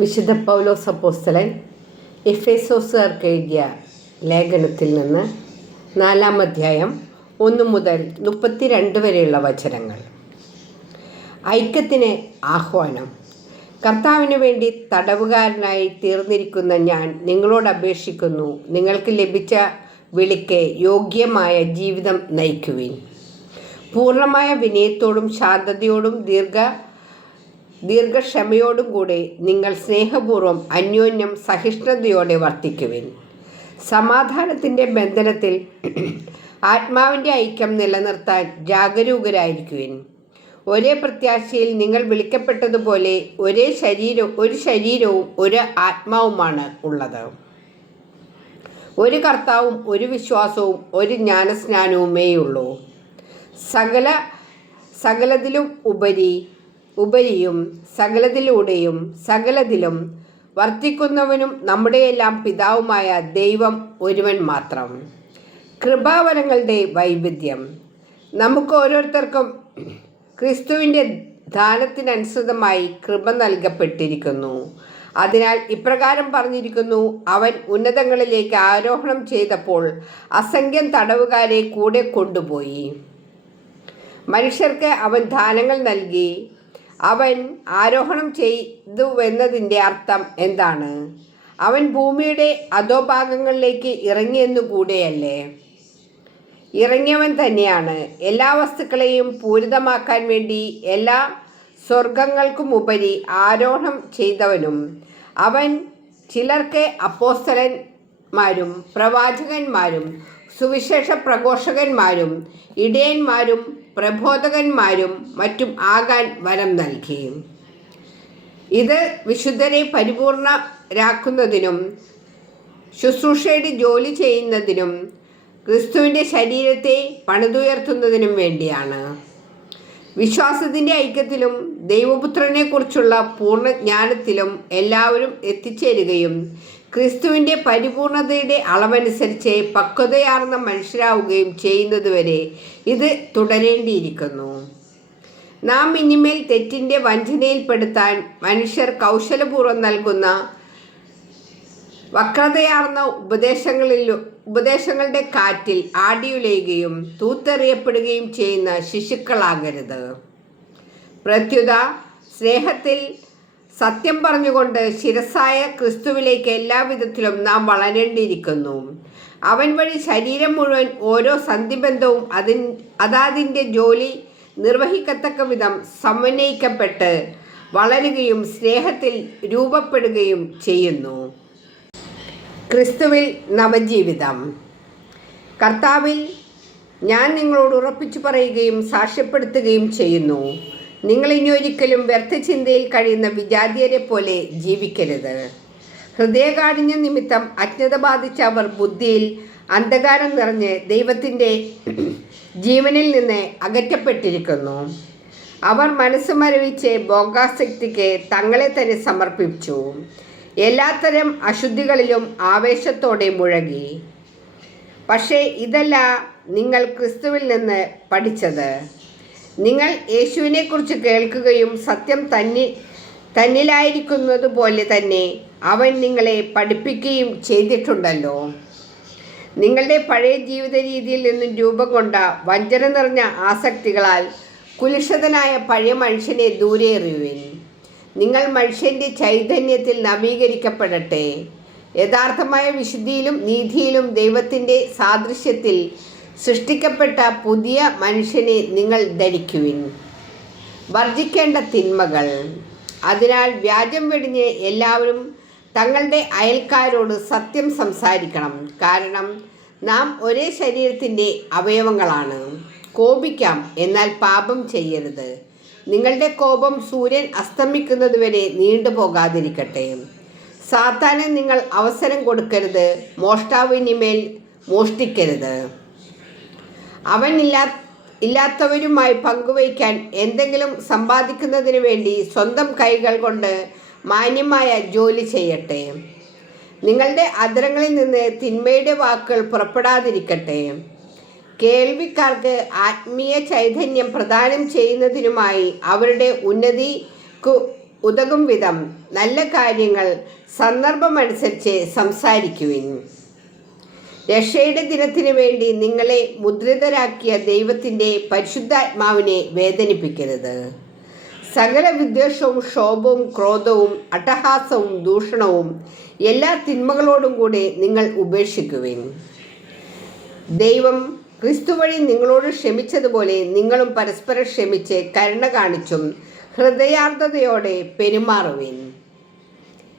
വിശുദ്ധ പൗലോസ് അപ്പോസ്തലൻ എഫേസോസുകാർക്ക് എഴുതിയ ലേഖനത്തിൽ നിന്ന് നാലാം അധ്യായം ഒന്ന് മുതൽ മുപ്പത്തിരണ്ട് വരെയുള്ള വചനങ്ങൾ. ഐക്യത്തിന് ആഹ്വാനം. കർത്താവിന് വേണ്ടി തടവുകാരനായി തീർന്നിരിക്കുന്ന ഞാൻ നിങ്ങളോട് അപേക്ഷിക്കുന്നു. നിങ്ങൾക്ക് ലഭിച്ച വിളിക്ക് യോഗ്യമായ ജീവിതം നയിക്കുവിൻ. പൂർണമായ വിനയത്തോടും ശാന്തതയോടും ദീർഘ ദീർഘക്ഷമയോടും കൂടെ നിങ്ങൾ സ്നേഹപൂർവം അന്യോന്യം സഹിഷ്ണുതയോടെ വർത്തിക്കുവിൻ. സമാധാനത്തിന്റെ ബന്ധനത്തിൽ ആത്മാവിന്റെ ഐക്യം നിലനിർത്താൻ ജാഗരൂകരായിരിക്കുവിൻ. ഒരേ പ്രത്യാശയിൽ നിങ്ങൾ വിളിക്കപ്പെട്ടതുപോലെ ഒരേ ശരീരം ഒരു ശരീരവും ഒരു ആത്മാവുമാണ് ഉള്ളത്. ഒരു കർത്താവും ഒരു വിശ്വാസവും ഒരു ജ്ഞാനസ്നാനവുമേയുള്ളൂ. സകല സകലതിലും ഉപരി ഉപരിയും സകലതിലൂടെയും സകലതിലും വർത്തിക്കുന്നവനും നമ്മുടെയെല്ലാം പിതാവുമായ ദൈവം ഒരുവൻ മാത്രം. കൃപാവരങ്ങളുടെ വൈവിധ്യം. നമുക്ക് ഓരോരുത്തർക്കും ക്രിസ്തുവിന്റെ ദാനത്തിനനുസൃതമായി കൃപ നൽകപ്പെട്ടിരിക്കുന്നു. അതിനാൽ ഇപ്രകാരം പറഞ്ഞിരിക്കുന്നു അവൻ ഉന്നതങ്ങളിലേക്ക് ആരോഹണം ചെയ്തപ്പോൾ അസംഖ്യം തടവുകാരെ കൂടെ കൊണ്ടുപോയി. മനുഷ്യർക്ക് അവൻ ദാനങ്ങൾ നൽകി അവൻ ആരോഹണം ചെയ്തുവെന്നതിന്റെ അർത്ഥം എന്താണ്? അവൻ ഭൂമിയുടെ അധോഭാഗങ്ങളിലേക്ക് ഇറങ്ങിയെന്നു കൂടെയല്ലേ ഇറങ്ങിയവൻ തന്നെയാണ്. എല്ലാ വസ്തുക്കളെയും പൂരിതമാക്കാൻ വേണ്ടി എല്ലാ സ്വർഗങ്ങൾക്കുമുപരി ആരോഹണം ചെയ്തവനും അവൻ ചിലർക്ക് അപ്പോസ്തലന്മാരും പ്രവാചകന്മാരും സുവിശേഷ പ്രഘോഷകന്മാരും ഇടയന്മാരും പ്രബോധകന്മാരും മറ്റും ആകാൻ വരം നൽകി. ഇത് വിശുദ്ധരെ പരിപൂർണരാക്കുന്നതിനും ശുശ്രൂഷയുടെ ജോലി ചെയ്യുന്നതിനും ക്രിസ്തുവിന്റെ ശരീരത്തെ പണിതുയർത്തുന്നതിനും വേണ്ടിയാണ്. വിശ്വാസത്തിന്റെ ഐക്യത്തിലും ദൈവപുത്രനെക്കുറിച്ചുള്ള പൂർണ ജ്ഞാനത്തിലും എല്ലാവരും എത്തിച്ചേരുകയും ക്രിസ്തുവിന്റെ പരിപൂർണതയുടെ അളവനുസരിച്ച് പക്വതയാർന്ന മനുഷ്യരാവുകയും ചെയ്യുന്നതുവരെ ഇത് തുടരേണ്ടിയിരിക്കുന്നു. നാം ഇനിമേൽ തെറ്റിന്റെ വഞ്ചനയിൽപ്പെടുത്താൻ മനുഷ്യർ കൗശലപൂർവം നൽകുന്ന വക്രതയാർന്ന ഉപദേശങ്ങളിൽ ഉപദേശങ്ങളുടെ കാറ്റിൽ ആടിയുലയുകയും തൂത്തെറിയപ്പെടുകയും ചെയ്യുന്ന ശിശുക്കളാകരുത്. പ്രത്യുത സ്നേഹത്തിൽ സത്യം പറഞ്ഞുകൊണ്ട് ശിരസായ ക്രിസ്തുവിലേക്ക് എല്ലാവിധത്തിലും നാം വളരേണ്ടിയിരിക്കുന്നു. അവൻ വഴി ശരീരം മുഴുവൻ ഓരോ സന്ധിബന്ധവും അതിൻ അതാതിന്റെ ജോലി നിർവഹിക്കത്തക്ക വിധം സമന്വയിക്കപ്പെട്ട് വളരുകയും സ്നേഹത്തിൽ രൂപപ്പെടുകയും ചെയ്യുന്നു. ക്രിസ്തുവിൽ നവജീവിതം. കർത്താവിൽ ഞാൻ നിങ്ങളോട് ഉറപ്പിച്ചു പറയുകയും സാക്ഷ്യപ്പെടുത്തുകയും ചെയ്യുന്നു. നിങ്ങൾ ഇനി ഒരിക്കലും വ്യർത്ഥചിന്തയിൽ കഴിയുന്ന വിജാതീയരെ പോലെ ജീവിക്കരുത്. ഹൃദയകാഠിന്യ നിമിത്തം അജ്ഞത ബാധിച്ച അവർ ബുദ്ധിയിൽ അന്ധകാരം നിറഞ്ഞ് ദൈവത്തിന്റെ ജീവനിൽ നിന്ന് അകറ്റപ്പെട്ടിരിക്കുന്നു. അവർ മനസ്സ് മരവിച്ച് ഭോഗാസക്തിക്ക് തങ്ങളെ തന്നെ സമർപ്പിച്ചു. എല്ലാത്തരം അശുദ്ധികളിലും ആവേശത്തോടെ മുഴങ്ങി പക്ഷേ ഇതല്ല നിങ്ങൾ ക്രിസ്തുവിൽ നിന്ന് പഠിച്ചത്. നിങ്ങൾ യേശുവിനെക്കുറിച്ച് കേൾക്കുകയും സത്യം തന്നി തന്നിലായിരിക്കുന്നത് പോലെ തന്നെ അവൻ നിങ്ങളെ പഠിപ്പിക്കുകയും ചെയ്തിട്ടുണ്ടല്ലോ. നിങ്ങളുടെ പഴയ ജീവിത രീതിയിൽ നിന്നും രൂപം കൊണ്ട വഞ്ചന നിറഞ്ഞ ആസക്തികളാൽ കുലിഷതനായ പഴയ മനുഷ്യനെ ദൂരെ എറിയുവിൻ. നിങ്ങൾ മനുഷ്യന്റെ ചൈതന്യത്തിൽ നവീകരിക്കപ്പെടട്ടെ. യഥാർത്ഥമായ വിശുദ്ധിയിലും നീതിയിലും ദൈവത്തിന്റെ സാദൃശ്യത്തിൽ സൃഷ്ടിക്കപ്പെട്ട പുതിയ മനുഷ്യനെ നിങ്ങൾ ധരിക്കുവിൻ. വർജിക്കേണ്ട തിന്മകൾ. അതിനാൽ വ്യാജം വെടിഞ്ഞ് എല്ലാവരും തങ്ങളുടെ അയൽക്കാരോട് സത്യം സംസാരിക്കണം. കാരണം നാം ഒരേ ശരീരത്തിന്റെ അവയവങ്ങളാണ്. കോപിക്കാം എന്നാൽ പാപം ചെയ്യരുത്. നിങ്ങളുടെ കോപം സൂര്യൻ അസ്തമിക്കുന്നതുവരെ നീണ്ടുപോകാതിരിക്കട്ടെ സാത്താന് നിങ്ങൾ അവസരം കൊടുക്കരുത്. മോഷ്ടാവിനിമേൽ മോഷ്ടിക്കരുത്. അവൻ ഇല്ലാ ഇല്ലാത്തവരുമായി പങ്കുവയ്ക്കാൻ എന്തെങ്കിലും സമ്പാദിക്കുന്നതിന് വേണ്ടി സ്വന്തം കൈകൾ കൊണ്ട് മാന്യമായ ജോലി ചെയ്യട്ടെ. നിങ്ങളുടെ അതിരങ്ങളിൽ നിന്ന് തിന്മയുടെ വാക്കുകൾ പുറപ്പെടാതിരിക്കട്ടെ. കേൾവിക്കാർക്ക് ആത്മീയ ചൈതന്യം പ്രദാനം ചെയ്യുന്നതിനുമായി അവരുടെ ഉന്നതിക്ക് ഉതകും വിധം നല്ല കാര്യങ്ങൾ സന്ദർഭമനുസരിച്ച് സംസാരിക്കുവിൻ. രക്ഷയുടെ ദിനത്തിനു വേണ്ടി നിങ്ങളെ മുദ്രിതരാക്കിയ ദൈവത്തിന്റെ പരിശുദ്ധാത്മാവിനെ വേദനിപ്പിക്കരുത്. സകല വിദ്വേഷവും ക്ഷോഭവും ക്രോധവും അട്ടഹാസവും ദൂഷണവും എല്ലാ തിന്മകളോടും കൂടെ നിങ്ങൾ ഉപേക്ഷിക്കുവിൻ. ദൈവം ക്രിസ്തു വഴി നിങ്ങളോട് ക്ഷമിച്ചതുപോലെ നിങ്ങളും പരസ്പരം ക്ഷമിച്ച് കരുണ കാണിച്ചും ഹൃദയാർത്ഥതയോടെ പെരുമാറുവിൻ.